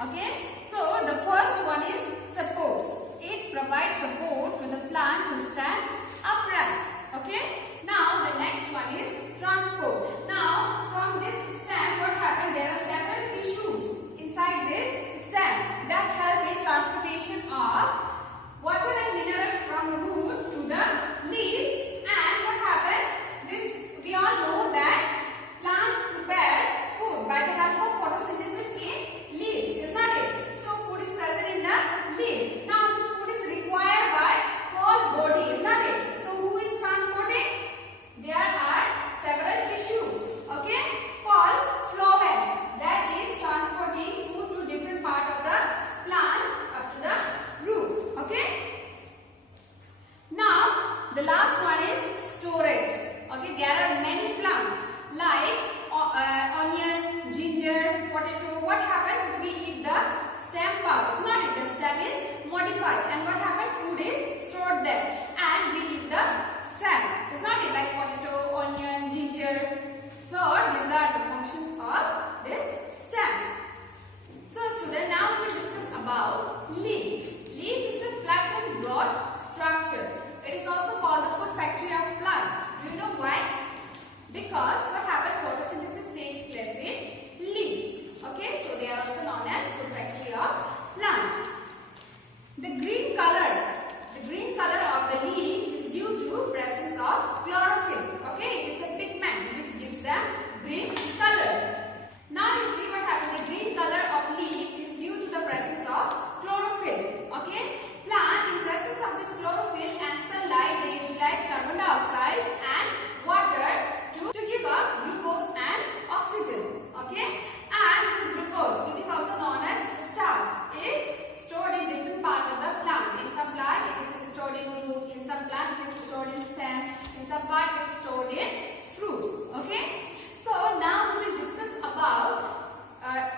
Okay, so the first one is supports. It provides support to the plant to stand upright. Okay, now the next one is transport. Now from this stem, what happened? There are several tissues inside this stem that help in transportation of water and mineral from the root to the leaves. And what happened? This we all know that plants prepare food by the help of photosynthesis in leaves, is not it? So food is present in the leaf. Now this food is required by whole body, is not it? So who is transporting? There are several tissues, okay, called phloem, that is transporting food to different part of the plant up to the root. Okay. Now the last one is storage. Okay, there are many plants like onion, ginger, potato. What happened? We eat the stem part. It's not it. The stem is modified, and what happened? Food is stored there, and we eat the stem. It's not it, like potato, onion, ginger. So these are the functions of this stem. So student, now we will discuss about leaf. Leaf is a flat and broad structure. It is also called the food factory of plant. Do you know why? Because what happened? Photosynthesis takes place in leaves. Okay, so they are also known as food factory of plant. The green color of the leaf is due to presence of chlorophyll. Okay, it is a pigment which gives them green color. Now you see what happened. The green color of leaf is due to the presence of chlorophyll. Okay, plant in presence of this chlorophyll and sunlight, they utilize carbon dioxide and water to give up glucose and oxygen. Okay, and this glucose, which is also known as starch, is stored in different parts of the plant. In some plant it is stored in root, in some plant it is stored in stem, in some part it is stored in fruits. Okay, so now we will discuss about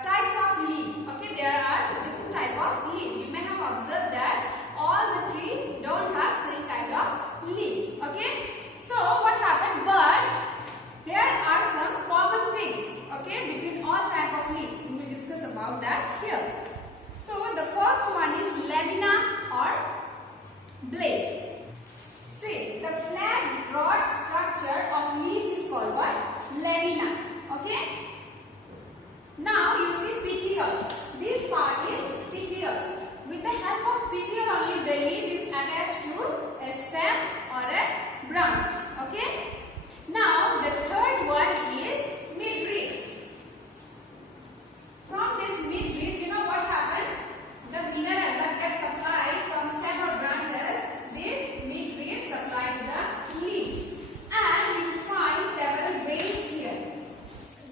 types of leaf. Okay, there are different types of leaf. You may have observed that all the three don't have same kind of leaves. Okay, so what happened? But there are some common things, okay, between all type of leaf. We will discuss about that here. So the first one is lamina or blade. See, the flat broad structure of leaf is called what? Lamina. Okay. Now you see petiole. This part is petiole. With the help of petiole only, the leaf is attached to a stem or a branch. Okay. Now the third one is midrib. From this midrib, you know what happened? The mineral that gets supplied from stem or branches, this midrib supplied to the leaves. And you will find several veins here.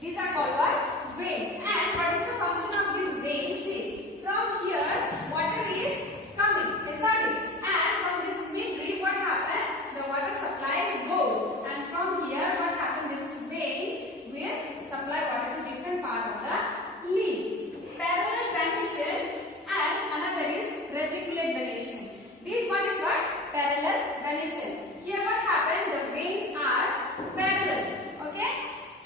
These are called what? Veins. And what is the function of these veins? See, from here water is coming, is not it? And from this midrib, what happened? The water supply goes. And from here, what happened? This veins will supply water to different part of the leaves. Parallel venation and another is reticulate venation. This one is what? Parallel venation. Here what happened? The veins are parallel. Okay?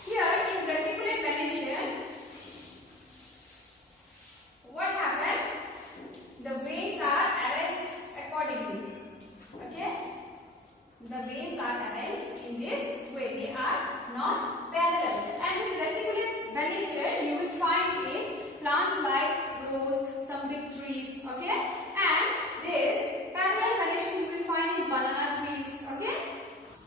Here in reticulate venation, what happened? The veins are arranged accordingly. Okay? The veins are arranged in this way. They are not parallel. And this reticulate venation you will find in plants like rose, some big trees. Okay? And this parallel venation you will find in banana trees. Okay?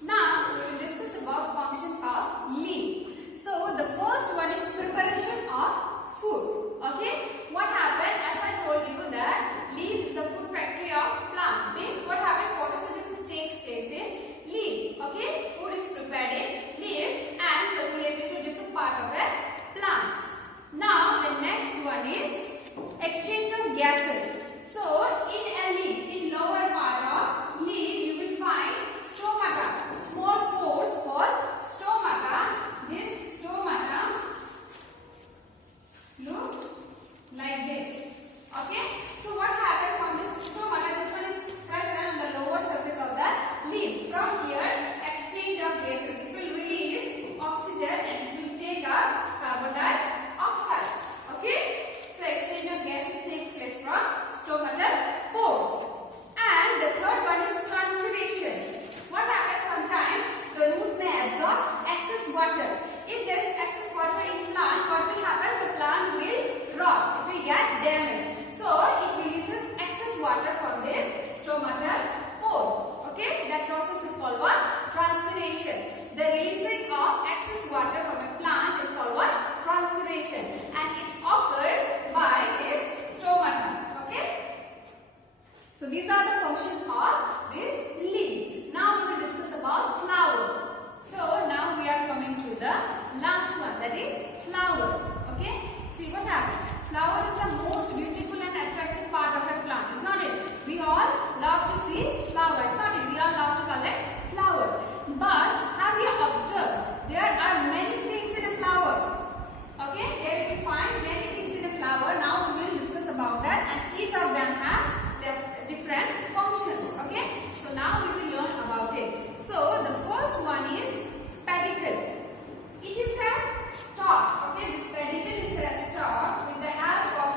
Now we will discuss about function of leaf. So the first one is preparation of food. Okay? What happened? As I told you that leaf is the food factory of plant. Means what happened? Photosynthesis takes place in leaf. Okay? Food is prepared in leaf and circulated to different part of a plant. Now the next one is exchange of gases. So in a leaf, in lower part of leaf, you will find stomata. Small pores called stomata. This stomata looks like this. Okay? So what happened from this stomata? This one is present on the lower surface of the leaf. From here, exchange of gases. It will release oxygen and it will take up carbon dioxide. Okay? So exchange of gases Flower is the most beautiful and attractive part of a plant, is not it? We all love to see flowers, not it? We all love to collect flower. But have you observed there are many things in a flower? Okay, there we find many things in a flower. Now we will discuss about that, and each of them have their different functions. Okay, so now we will learn about it. So the first one is pedicle. It is a stalk. Okay, this pedicle is a stalk with the help of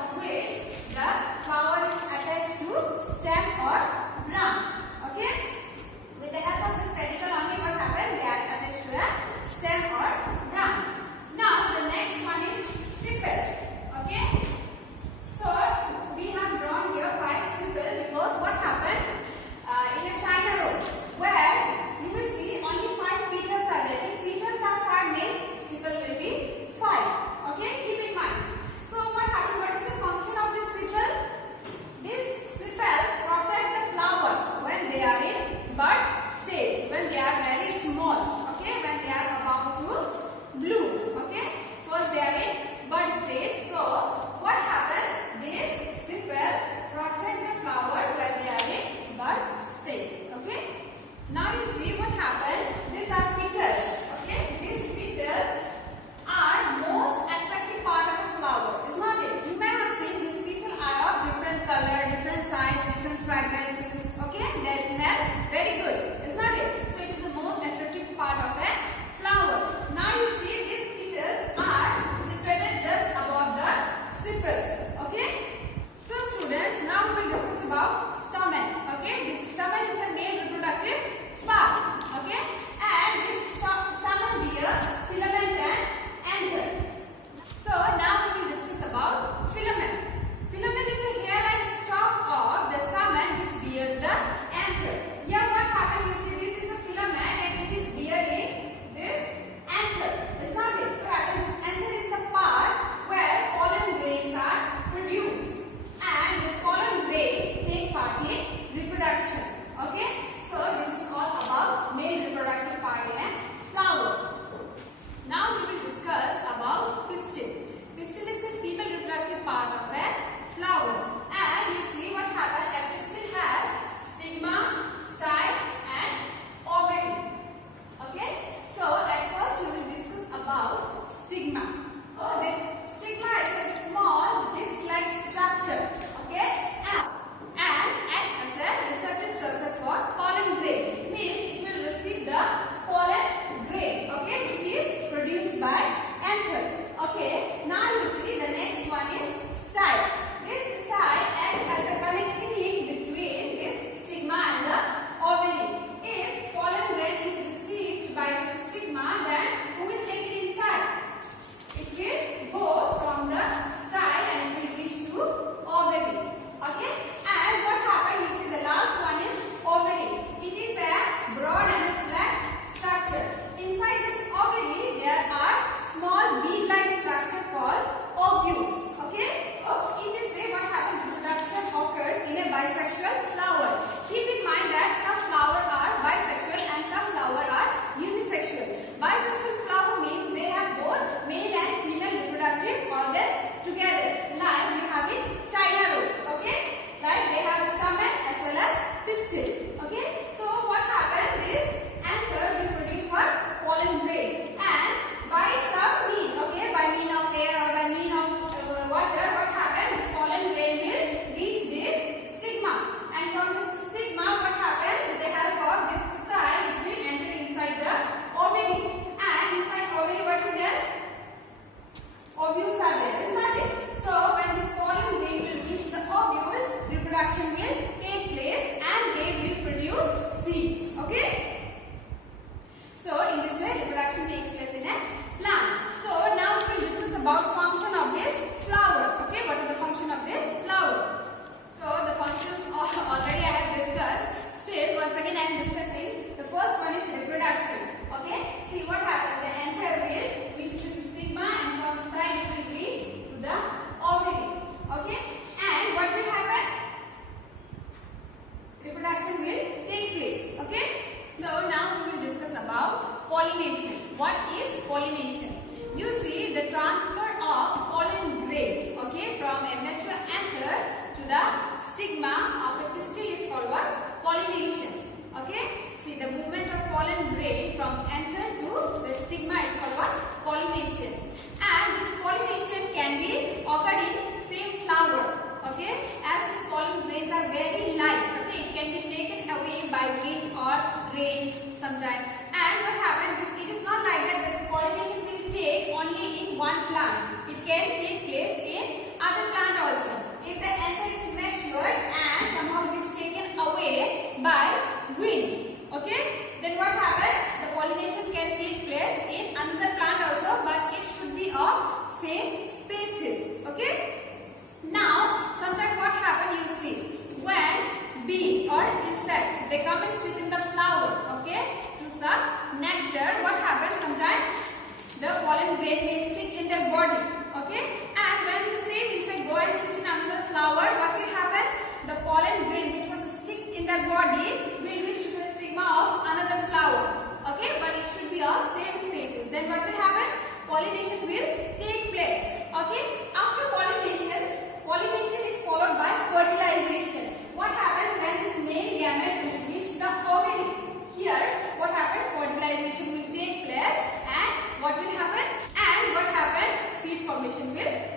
will